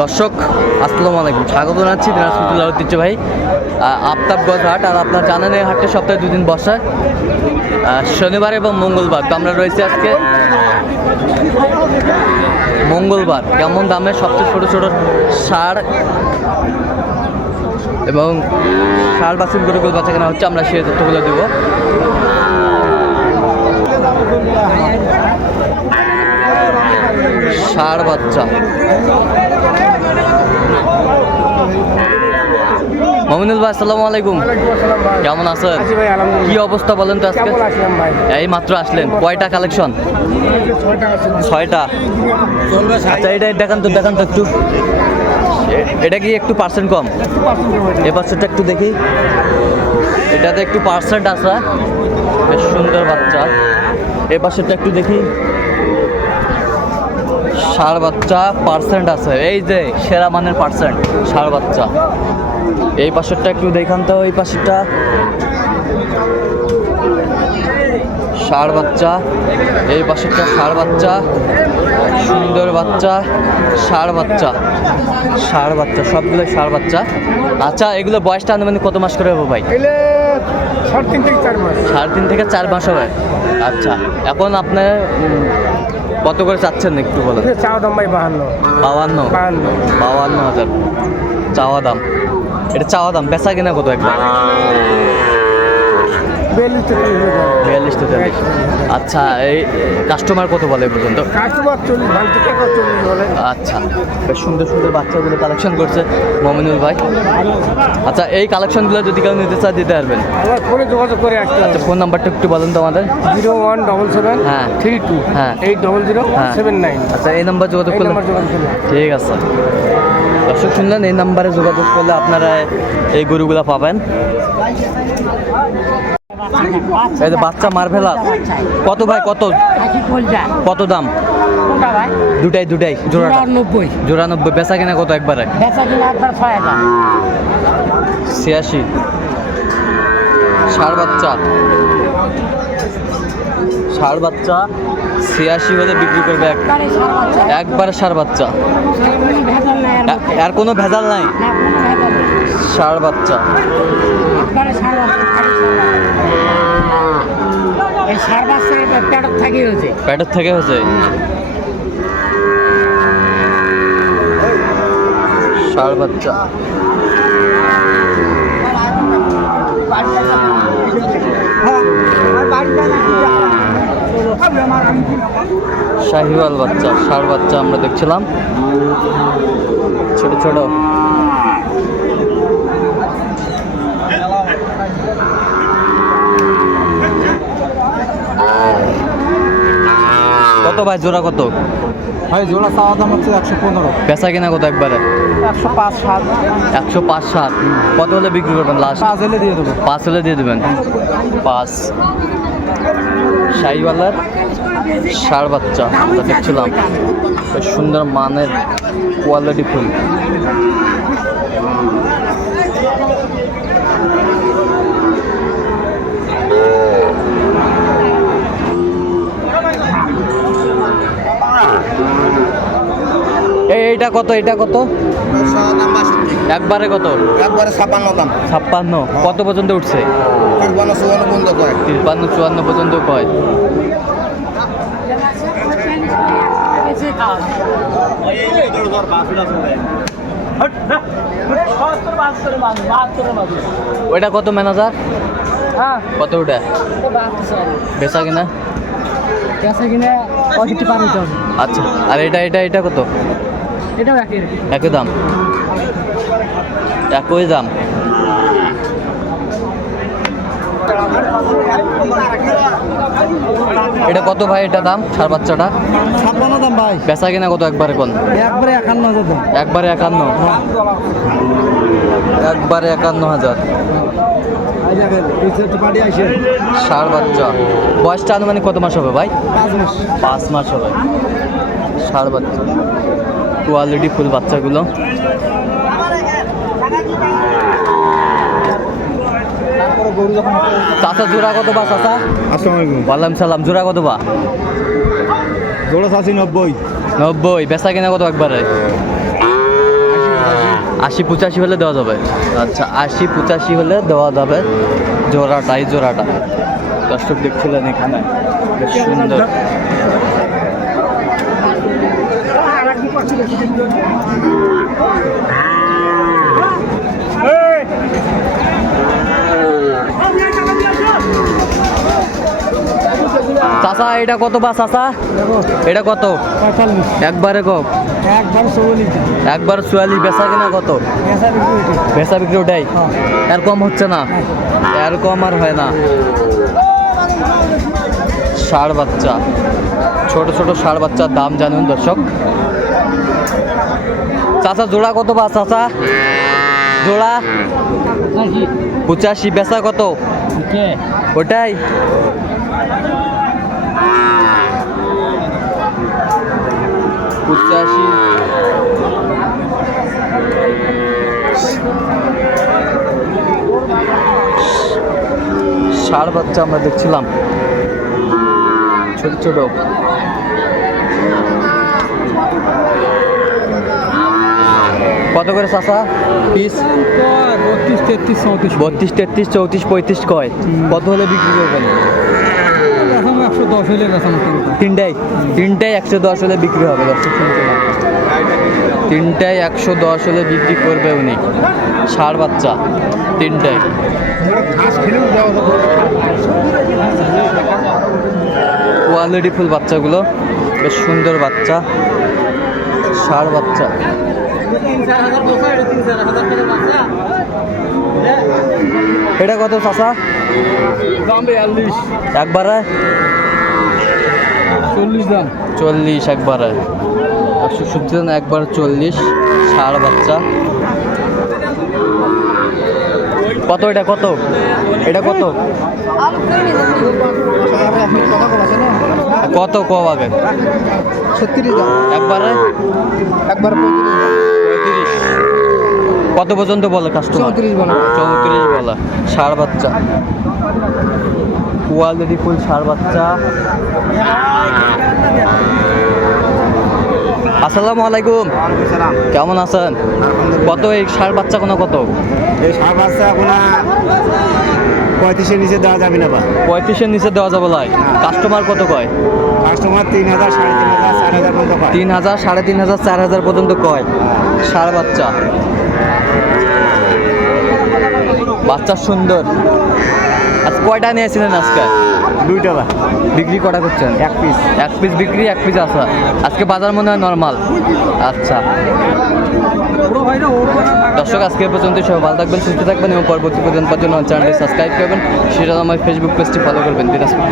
দর্শক, আসসালামু আলাইকুম। স্বাগত জানাচ্ছি দিনাজপুরুল্লাহ ঐতিহ্য ভাই আফতাবগঞ্জ হাট। আর আপনার জানেন এই হাটটা সপ্তাহে দুদিন বসে। শনিবার এবং মঙ্গলবার। তো আমরা রয়েছি আজকে মঙ্গলবার। কেমন দামে সবচেয়ে ছোট ছোট সার এবং সার বাছুর গরুগুলো বাচ্চা কেনা হচ্ছে, আমরা সেই তথ্যগুলো দেবো। ষাড় বাচ্চা। মমিনুল ভাই আসসালামু আলাইকুম। কেমন আছেন? কি অবস্থা বলেন তো আজকে? এই মাত্র আসলেন। কয়টা কালেকশন ছয়টা। আচ্ছা এটা দেখান তো দেখান তো একটু। এটা কি একটু পার্সেন্ট কম? এ পার্সেন্টটা একটু দেখি। এটাতে একটু পার্সেন্ট আছে। বেশ সুন্দর বাচ্চা। এ পাশেরটা একটু দেখি। ষাড় বাচ্চা পার্সেন্ট আছে। এই যে সেরা মানের পার্সেন্ট ষাড় বাচ্চা। এই পাশেরটা একটু দেখান তো এই পাশেরটা। ষাড় বাচ্চা এই পাশেরটা ষাড় বাচ্চা সুন্দর বাচ্চা ষাড় বাচ্চা। ষাড় বাচ্চা সবগুলো ষাড় বাচ্চা। আচ্ছা এগুলো বয়সটা আনুমানিক কত মাস করে হবে ভাই? সাড়ে তিন থেকে চার মাস। সাড়ে তিন থেকে চার মাস হবে। আচ্ছা এখন আপনার কত করে চাচ্ছেন একটু বলেন? চাওয়া দাম ভাই বাহান্ন। বাহান্ন? বাহান্ন। হাজার। চাওয়া দাম। এটা চাওয়া দাম বেচা কিনা কত একবার? বিয়াল্লিশ তেতাল্লিশ। আচ্ছা এই কাস্টমার কত বলে পর্যন্ত? আচ্ছা বেশ সুন্দর সুন্দর বাচ্চাগুলো কালেকশন করছে মমিনুল ভাই। আচ্ছা এই কালেকশনগুলো যদি কেউ নিতে চায় দিতে পারবেন। ফোনে যোগাযোগ করে আসতে আচ্ছা ফোন নাম্বারটা একটু বলেন তো আমাদের। জিরো ওয়ান ডবল সেভেন হ্যাঁ। থ্রি টু হ্যাঁ। এইট ডবল জিরো হ্যাঁ। Seven nine. আচ্ছা এই নাম্বার যোগাযোগ করলে। ঠিক আছে। দর্শক শুনলেন এই নাম্বারে যোগাযোগ করলে আপনারা এই গরুগুলো পাবেন। এই যে বাচ্চা মারভেলা কত ভাই কত? কত দাম? দুটাই দুটাই জোড়াটা। নব্বই জোড়ানব্বই বেচা কিনা কত একবারে? ছিয়াশি। ষাড় বাচ্চা। ষাড় বাচ্চা ছিয়াশি হলে বিক্রি করবে একবারে সার বাচ্চা। একবারে ষাড় বাচ্চা। আর কোনো ভেজাল নেই? ষাড় বাচ্চা। প্যাটের থেকে হয়েছে? ষাড় বাচ্চা। শাহিওয়াল বাচ্চা ষাড় বাচ্চা আমরা দেখছিলাম। ছোট ছোট। কত ভাই? জোড়া কত? ভাই জোড়া চাওয়া দাম হচ্ছে একশো পনেরো। বেচা কিনা কত একবারে? একশো পাঁচ সাত। একশো পাঁচ সাত। কত হলে বিক্রি করবেন লাস্ট পাঁচ হলে দিয়ে দেবেন পাঁচ হলে দিয়ে দেবেন? পাঁচ। শাহিওয়ালার ষাড় বাচ্চা দেখছিলাম। সুন্দর মানের কোয়ালিটি ফুল। এইটা কত? এটা কত? একবারে কত? একবারে ছাপান্ন দাম ছাপ্পান্ন। কত পর্যন্ত উঠছে? তিরপান্ন চুয়ান্ন পর্যন্ত কয় তিপ্পান্ন চুয়ান্ন পর্যন্ত কয়? ওইটা কত ম্যানেজার কত ওটা বেচা কিনা? বেচা কিনা আচ্ছা আর এটা এটা এটা কত? এটাও একই একই দাম। একই দাম। এটা কত ভাই এটা দাম সার বাচ্চাটা? ছাপ্পান্ন দাম ভাই। বেচা কিনা কত একবারে কোন? একবারে একান্ন হাজার দাম। একবারে একান্ন? একবারে একান্ন হাজার। ষাড় বাচ্চা। বয়সটা আনুমানিক কত মাস হবে ভাই? পাঁচ মাস। পাঁচ মাস হবে। ষাড় বাচ্চা। কোয়ালিটি ফুল বাচ্চাগুলো। চাচা জোড়া কত বা চাচা? ওয়ালাইকুম সালাম জোড়া কত বা? জোড়া চাষি নব্বই। নব্বই বেচা কিনা কত একবারে? আশি পঁচাশি হলে দেওয়া যাবে। আচ্ছা আশি পঁচাশি হলে দেওয়া যাবে জোড়াটা এই জোড়াটা। দর্শক দেখছিলেন এখানে বেশ সুন্দর। চাচা, এটা কত বা চাচা? এটা কত? একবারে কম একবার চুয়াল্লিশ, বেচা কিনা কত? বেচা বিক্রি ওটাই? হ্যাঁ। এর কম হচ্ছে না? এর কম আর হয় না। ষাড় বাচ্চা। ছোট ছোট ষাড় বাচ্চার দাম জানুন দর্শক। চাচা, জোড়া কত বা চাচা? জোড়া? পঁচাশি, বেচা কত? ওটাই। পঁচাশি। ষাড় বাচ্চা আমরা দেখছিলাম। ছোট ছোট। কত করে চাষা পিস? বত্রিশ, তেত্রিশ, চৌত্রিশ বত্রিশ তেত্রিশ চৌত্রিশ পঁয়ত্রিশ কয়? কত হলে বিক্রি করবেন? একশো দশ হলে তিনটাই তিনটাই একশো দশ হলে বিক্রি হবে, দর্শক। তিনটাই একশো দশ হলে বিক্রি করবে উনি। ষাড় বাচ্চা তিনটাই কোয়ালিটি ফুল বাচ্চাগুলো, বেশ সুন্দর বাচ্চা। ষাড় বাচ্চা। এটা কত চাষা দাম বিয়াল্লিশ একবারে? চল্লিশ দাম চল্লিশ একবারে। একশো সত্তর না একবার চল্লিশ ষাড় বাচ্চা। কত এটা কত? এটা কত? কত কম আগে? একবারে? একবার পঁয়ত্রিশ কত পর্যন্ত বলে কাস্টমার চৌত্রিশ বলে। চৌত্রিশ বলে। ষাড় বাচ্চা। কোয়ালিটি ফুল ষাড় বাচ্চা। আসসালামু আলাইকুম। কেমন আছেন? কত এই সার বাচ্চা কোনো কত? এই সার বাচ্চা আপনার পঁয়ত্রিশের নিচে দেওয়া যাবে না বা। পঁয়ত্রিশের নিচে দেওয়া যাবে লাই। কাস্টমার কত কয়? কাস্টমার তিন হাজার সাড়ে তিন হাজার চার হাজার পর্যন্ত পায় তিন হাজার সাড়ে তিন হাজার চার হাজার পর্যন্ত কয়। ষাড় বাচ্চা। বাচ্চা সুন্দর। আজ কয়টা নিয়েছিলেন আজকে? দুইটা বা। বিক্রি কটা করছেন? এক পিস। এক পিস বিক্রি এক পিস আসা। আজকে বাজার মনে হয় নর্মাল। আচ্ছা। দর্শক আজকে পর্যন্ত সবাই ভালো থাকবেন সুস্থ থাকবেন এবং পরবর্তী পর্যন্ত জন্য চ্যানেলটি সাবস্ক্রাইব করবেন। সেটা আমার ফেসবুক পেজটি ফলো করবেন। দিনাজপুর